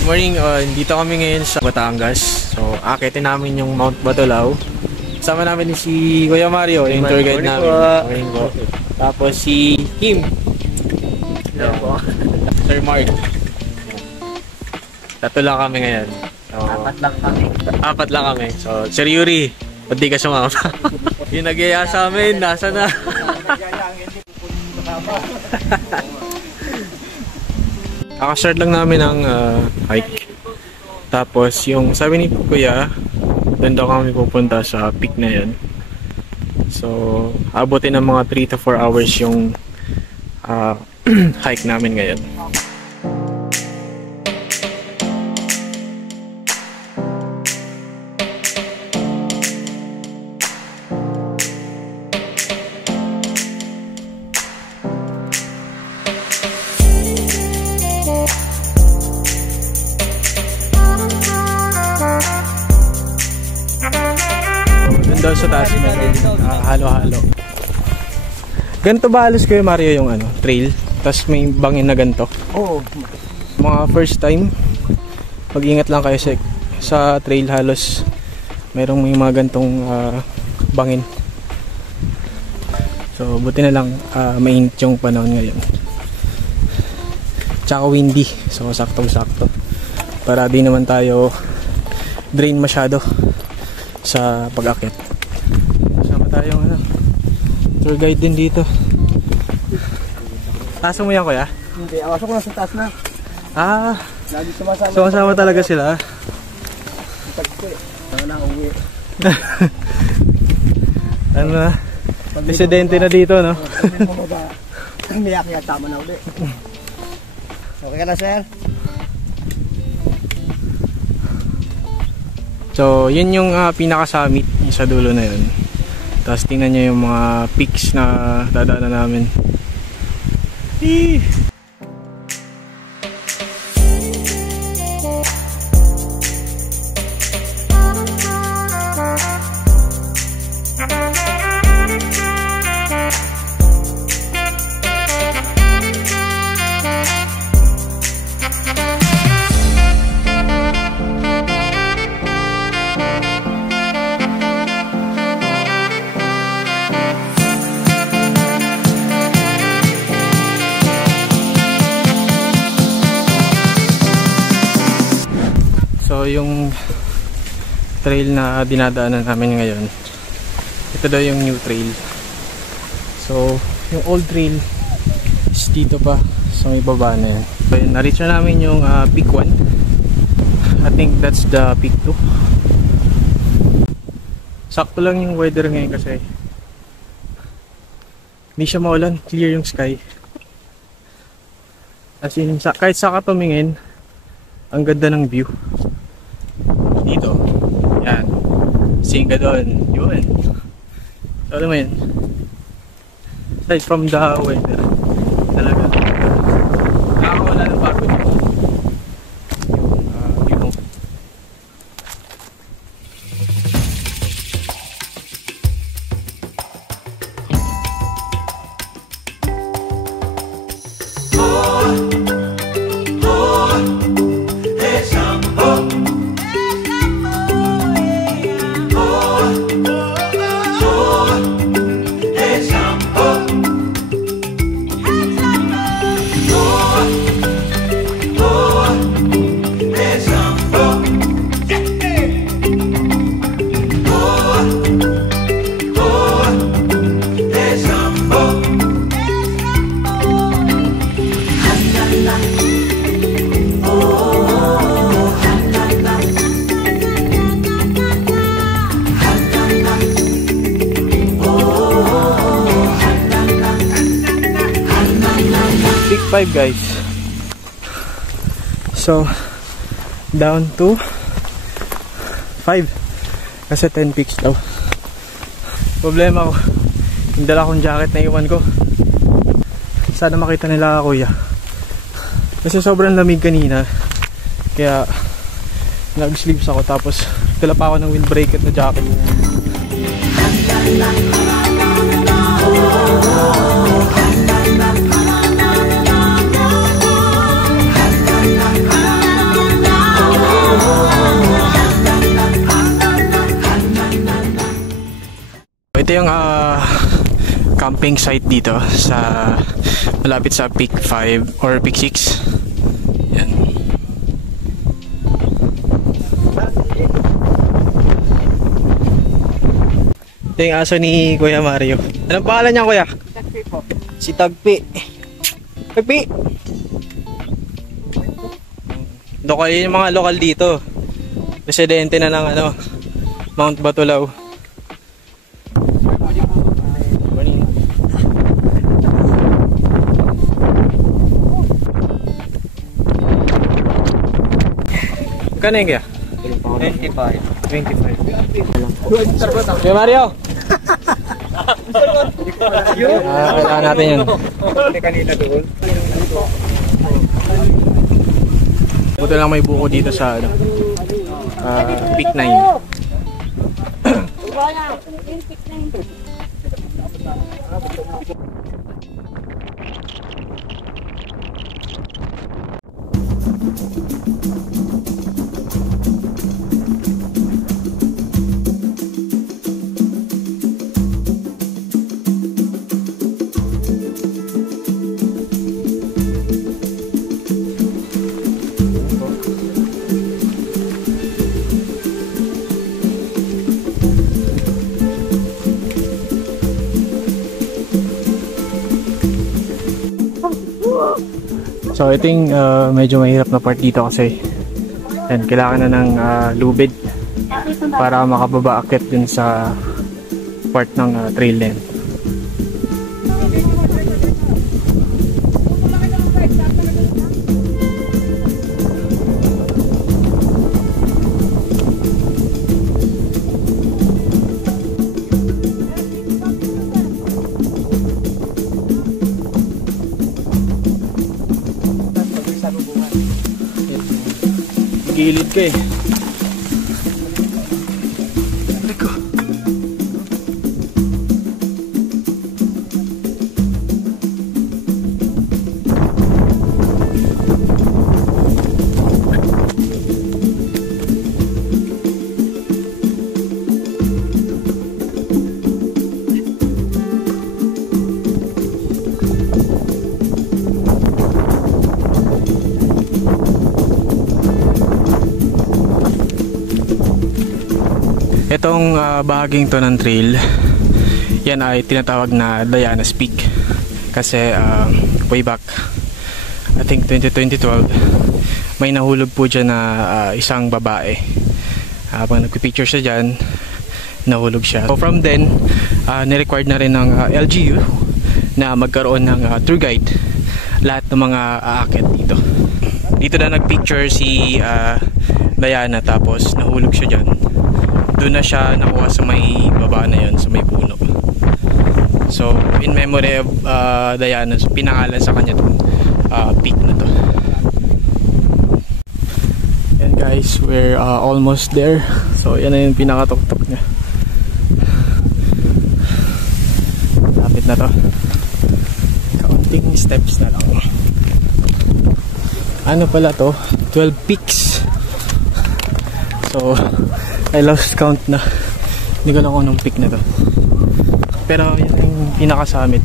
Good morning, dito kami ngayon sa Batangas. So, akitin namin yung Mount Batulao. Kasama namin si Kuya Mario, yung tour guide namin. Morning po. Tapos si Kim. Hello po. Sir Mark. Tatlo lang kami ngayon. So, apat lang kami. So, Sir Yuri, ba't di ka sumama? Yung nag-iaya sa amin, nasa na? Kakastart lang namin ang hike. Tapos yung sabi ni Kuya, doon daw kami pupunta sa peak na yan. So, abutin ng mga 3 to 4 hours yung hike namin ngayon. Doon sa taas meron halo-halo. Ganito ba halos Kuya Mario yung trail? Tapos may bangin na ganito? Oo. Mga first time, mag-ingat lang kayo sa trail, halos merong may mga gantong bangin. So buti na lang mainit yung panahon ngayon. Tsaka windy. So saktong-sakto. Para di naman tayo drain masyado sa pag-akyat. Kasama tayong tour guide din dito. Taas mo yan Kuya? Hindi, awasok ko na sa taas na. Lagi sumasama talaga sila. Uwi. Presidente na dito, no? Umiyak yan, tama na uli. Okay ka na, sir? So, yun yung pinaka-summit sa dulo na yun. Tapos tingnan nyo yung mga peaks na dadaanan namin. So yung trail na dinadaanan namin ngayon, ito daw yung new trail. So yung old trail is dito pa sa may baba na yan. So na-reach na namin yung peak 1. I think that's the peak 2. Sakto lang yung weather ngayon kasi hindi siya maulan, clear yung sky. As in, kahit saka tumingin, ang ganda ng view dito. Yan, singa doon, yun. So alam mo yun, aside from the weather, talaga nakakawala ng pagod yung view mo. Peak 5 guys. So down to 5 kasi 10 peaks daw. Problema ko, yung dala kong jacket na iwan ko. Sana makita nila Kuya kasi sobrang lamig kanina, kaya nag-sleeves ako, tapos dala pa ako ng windbreaker na jacket. Ito yung camping site dito sa malapit sa Peak 5 or Peak 6. Yan. Ito yung aso ni Kuya Mario. Anong pangalan niya, Kuya? Tagpi po. Si Tagpi. Tagpi! Lokal yung mga lokal dito. Residente na ng Mount Batulao. Morning. Kano yung kaya? 25. Kuya Mario! Kailangan natin yun. Kanina doon. Buto lang may buko dito sa Peak 9. So ito yung medyo mahirap na part dito kasi yan, kailangan na ng lubid para makababa akit dun sa part ng trail lane. Gilid ka eh. Liko. Itong bahaging to ng trail, yan ay tinatawag na Diana's Peak kasi way back I think 2012 may nahulog po dyan na isang babae. Habang nagpipicture siya dyan, nahulog siya. So from then, nirequired na rin ng LGU na magkaroon ng tour guide lahat ng mga aakyat dito. Dito na nagpicture si Diana, tapos nahulog siya dyan. Doon na siya nakuha sa may baba na yun, sa may puno. So in memory of Diana, so pinangalan sa kanya itong peak na to. And guys, we're almost there. So yan na yung pinakatuktok niya. Lapit na to. Counting steps na lang. Ano pala to? 12 peaks. So I lost count na. Hindi ko lang kung anong peak na to. Pero yan yung pinakasummit.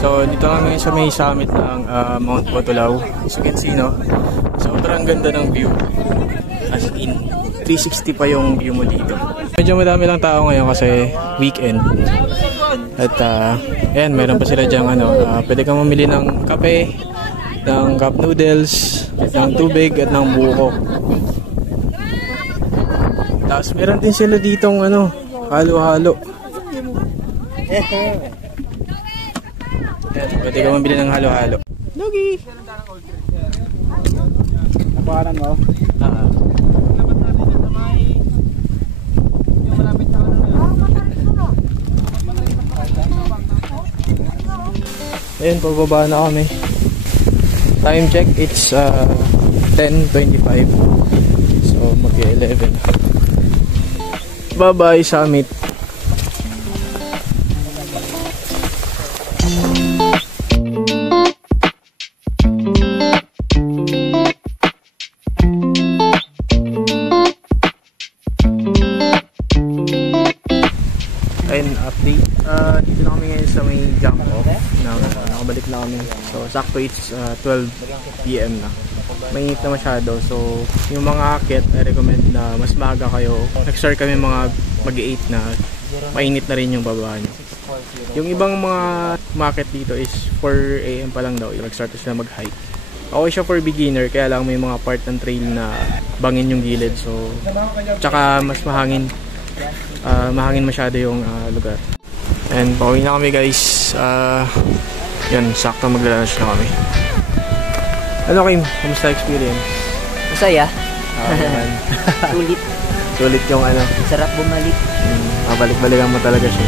So dito kami sa may summit ng Mount Batulao. As you can see, no, sobrang ganda ng view. As in 360 pa yung view mo dito. Medyo madami lang tao ngayon kasi weekend. At ayan, meron pa sila dyang pwede kang mamili ng kape, ng cup noodles, ng tubig at ng buko. Tapos meron din sila ditong ano, halo-halo. Yan, pwede ka mabili ng halo-halo. Doggy! Napakarang mo? Ayun, pababa na kami. Time check, it's 10:25. So, mag-11. Bye-bye, Summit. Ayun, update. Dito na kami ngayon sa may jump off. Nakabalik na kami. So, sakto it's 12 PM na. Mainit na masyado. So, yung mga akit, I recommend na mas maaga kayo. Nag-start kami mga mag-8 na mainit na rin yung baba nyo. Yung ibang mga market dito is 4 AM pa lang daw. Nag-start sila mag-hike. Okay siya for beginner, kaya lang may mga part ng trail na bangin yung gilid. So, tsaka mas mahangin. Mahangin masyado yung lugar. And pauwi na kami guys. Yan, sakto magla-lunch na kami. Ano Kim? Kamusta experience? Masaya. Sulit. Sulit. Sulit yung ano. Sarap bumalik. Mabalik-balikan mo talaga siya.